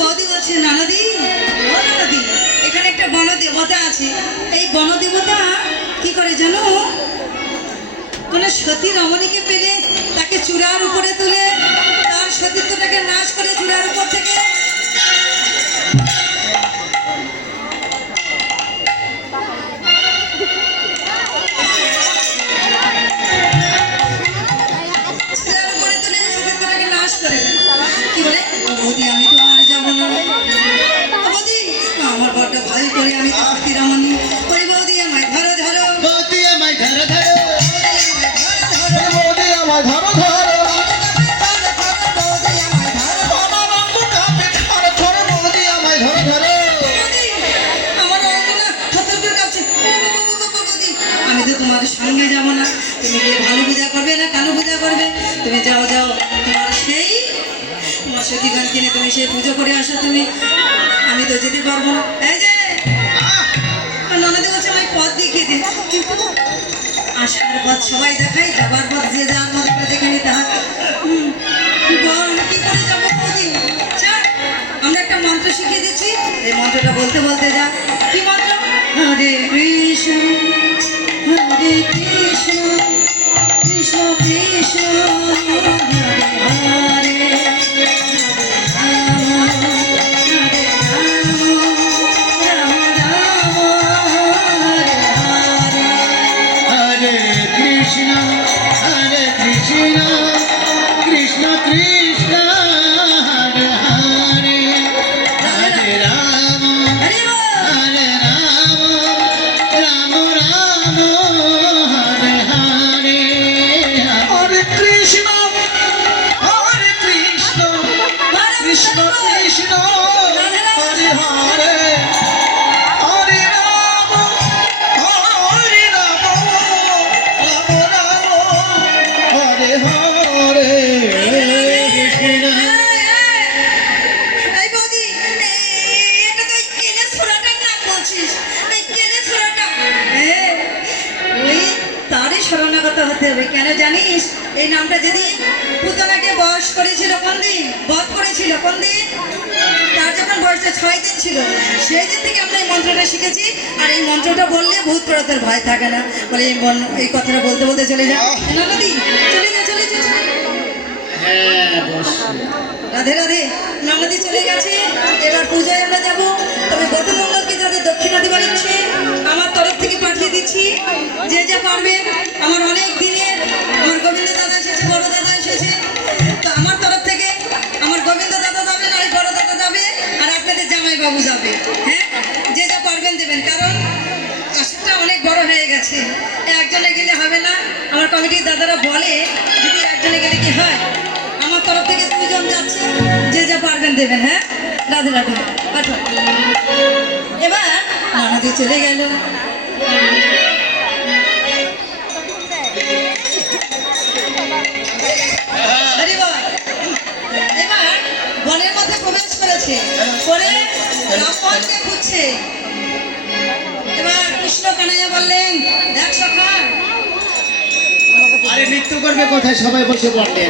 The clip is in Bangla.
বৌদি বলছে নানাদি, ও নানাদি, এখানে একটা বনদেবতা আছে। এই বনদেবতা কি করে জানো? কোন সতী রমণীকে পেলে তাকে চূড়ার উপরে তুলে তার সতীত্বটাকে নাশ করে চূড়ার উপর থেকে কি বলে, বৌদি আমি তো আর যাবো না, বৌদি আমার বড্ড ভয় করে, আমি তো সতী রমণী। ওই বৌদি আমায় ধরো ধরো, বৌদি আমায় ধরো ধরো, বৌদি আমায় ধরো ধরো, আমি তো তোমাদের সঙ্গে যাবো না। তুমি গিয়ে ভালো পূজা করবে না কালো পূজা করবে? তুমি যাও যাও, তোমার সেই তোমার সতীগণ কিনে তুমি সেই পুজো করে আসো তুমি, আমি তো যেতে পারবো না। এই যে ননদে বলছে আমায় পথ দেখিয়ে দিন, কিন্তু আসার পথ সবাই দেখাই, যাবার পথ যে যার মতো করে দেখে নিতে হয়। কি করে যাবো বৌদি? আমরা একটা মন্ত্র শিখিয়ে দিচ্ছি, এই মন্ত্রটা বলতে বলতে যা। কি মন্ত্র? হরে কৃষ্ণ হরে কৃষ্ণ কৃষ্ণ কৃষ্ণ হরে হরে, কেন জানিস? এই নামটা যেদিন পুতনাকে বশ করেছিল, কোন দিন বধ করেছিল, কোন দিন? তার যখন বয়সটা 6 দিন ছিল, সেই দিন থেকে আমরা এই মন্ত্রটা শিখেছি। আর এই মন্ত্রটা বললে ভূত প্রেতের ভয় থাকে না। বলে এই কথাটা বলতে বলতে চলে যা নানাদি, চলে যা চলে যা। রাধে রাধে, নানাদি চলে গেছে। এবার পূজায় আমরা যাবো। তবে গত মঙ্গলকে যাদের দক্ষিণা দেবার ইচ্ছে আমার তরফ থেকে পাঠিয়ে দিচ্ছি, যে যা পারবে। আমার অনেক দিনের আমার গোবিন্দ দাদা এসেছে, বড় দাদা এসেছে, তো আমার তরফ থেকে আমার গোবিন্দ দাদা যাবে, না ওই বড় দাদা যাবে, আর আপনাদের জামাইবাবু যাবে। হ্যাঁ, যে যা পারবেন দেবেন, কারণ আসরটা অনেক বড় হয়ে গেছে, একজনে গেলে হবে না। আমার কমিটির দাদারা বলে যদি একজনে গেলে কি হয়, আমার তরফ থেকে 2 জন যাচ্ছে, যে যা পারবেন দেবেন। হ্যাঁ, রাধে রাধে। এবার নানাদি চলে গেল। এবার বনের মধ্যে প্রবেশ করেছে, করে রামমোহনকে খুঁজছে। এবার কৃষ্ণ কানাইয়া বললেন, দেখ সখা, আরে নৃত্য করবে কোথায়? সবাই বসে পড়লে